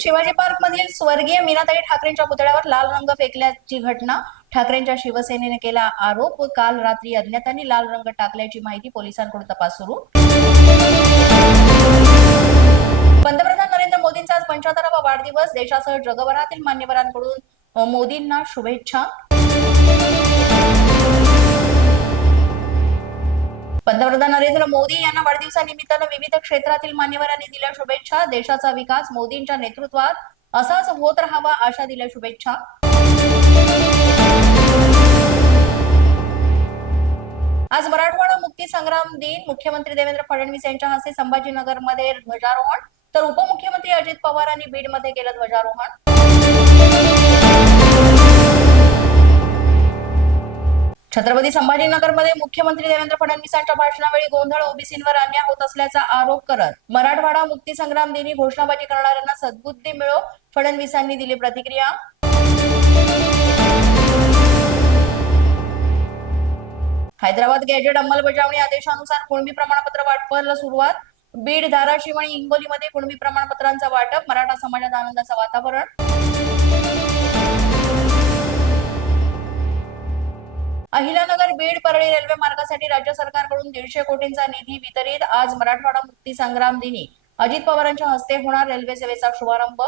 Shivaji park मधील स्वर्गीय मीनाताई ठाकरेंच्या पुतळ्यावर लाल रंग फेकल्याची घटना ठाकरेंच्या शिवसेनेने केला आरोप. काल रात्री अज्ञातांनी लाल रंग टाकल्याची माहिती पोलिसांकडून तपास सुरू. पंतप्रधान नरेंद्र मोदींचा आज पंच्याहत्तरावा वाढदिवस. देशासह जगभरातील मान्यवरांकडून मोदींना शुभेच्छा. पंतप्रधान मोदी यांना वाढदिवसानिमित्तानं विविध क्षेत्रातील मान्यवरांनी दिल्या शुभेच्छा. देशाचा विकास मोदींच्या नेतृत्वात असाच होत राहावा अशा दिल्या शुभेच्छा. आज मराठवाडा मुक्ती संग्राम दिन. मुख्यमंत्री देवेंद्र फडणवीस यांच्या हस्ते संभाजीनगरमध्ये ध्वजारोहण. तर उपमुख्यमंत्री अजित पवारांनी बीड बीडमध्ये केलं ध्वजारोहण. छत्रपती संभाजीनगरमध्ये मुख्यमंत्री देवेंद्र फडणवीसांच्या भाषणावेळी गोंधळ ओबीसींवर अन्याय होत असल्याचा आरोप करत मराठवाडा मुक्तीसंग्राम दिनी घोषणाबाजी करणाऱ्यांना सद्बुद्धी मिळो फडणवीसांनी दिली प्रतिक्रिया. हैदराबाद गॅजेट अंमलबजावणी आदेशानुसार कुणबी प्रमाणपत्र वाटपाला सुरुवात बीड धाराशिव आणि हिंगोलीमध्ये कुणबी प्रमाणपत्रांचा वाटप मराठा समाजात आनंदाचं वातावरण. अहिलानगर बीड परळी रेल्वे मार्गासाठी राज्य सरकारकडून दीडशे कोटींचा निधी वितरित. आज मराठवाडा मुक्ती संग्राम दिनी. अजित पवारांच्या हस्ते होणार रेल्वे सेवेचा शुभारंभ.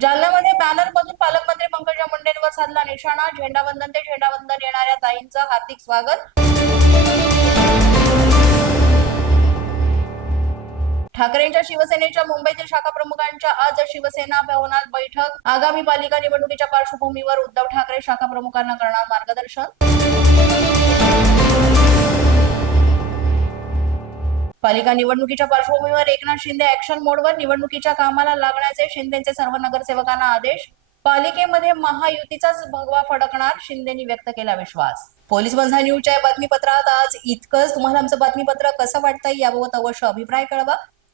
जालन्यामध्ये बॅनर मधून पालकमंत्री पंकजा मुंडेंवर साधला निशाणा. झेंडावंदन ते झेंडावंदन येणाऱ्या ताईंचं हार्दिक स्वागत. ठाकरेंच्या शिवसेनेच्या मुंबईतील शाखा प्रमुखांच्या आज शिवसेना भवनात बैठक. आगामी पालिका निवडणुकीच्या पार्श्वभूमीवर उद्धव ठाकरे शाखा प्रमुखांना करणार मार्गदर्शन. पालिका निवडणुकीच्या पार्श्वभूमीवर एकनाथ शिंदे ऍक्शन मोडवर निवडणुकीच्या कामाला लागण्याचे शिंदेचे सर्व नगरसेवकांना आदेश. पालिकेमध्ये महायुतीचाच भगवा फडकणार शिंदेनी व्यक्त केला विश्वास. पोलीस बंधा न्यूजच्या बातमीपत्रात आज इतकंच. तुम्हाला आमचं बातमीपत्र कसं वाटतंय याबाबत अवश्य अभिप्राय कळवा.